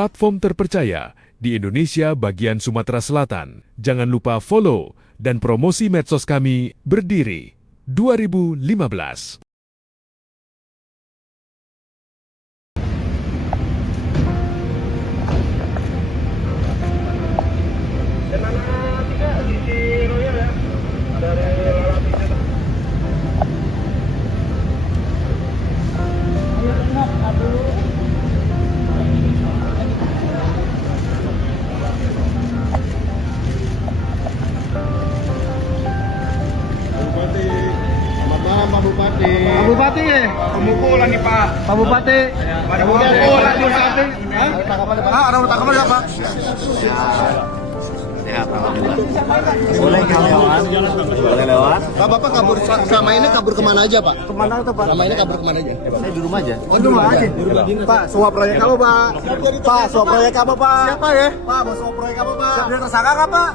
platform terpercaya di Indonesia bagian Sumatera Selatan. Jangan lupa follow dan promosi medsos kami berdiri 2015. Pak Bupati. Pak Bupati ya? Pemukulan nih Pak. Pak Bupati. Pemukulan nih Bupati. Ada tangkapan nggak Pak? Sehat, alhamdulillah. Boleh kita lewat? Boleh lewat? Pak, Bapak kabur selama ini kabur kemana aja Pak? Kemana tuh Pak? Selama ini kabur kemana aja? Saya di rumah aja. Oh di rumah aja. Pak, suap proyek apa Pak? Pak, suap proyek apa Pak? Siapa ya? Pak, mau suap proyek apa Pak? Siap tersangka nggak Pak?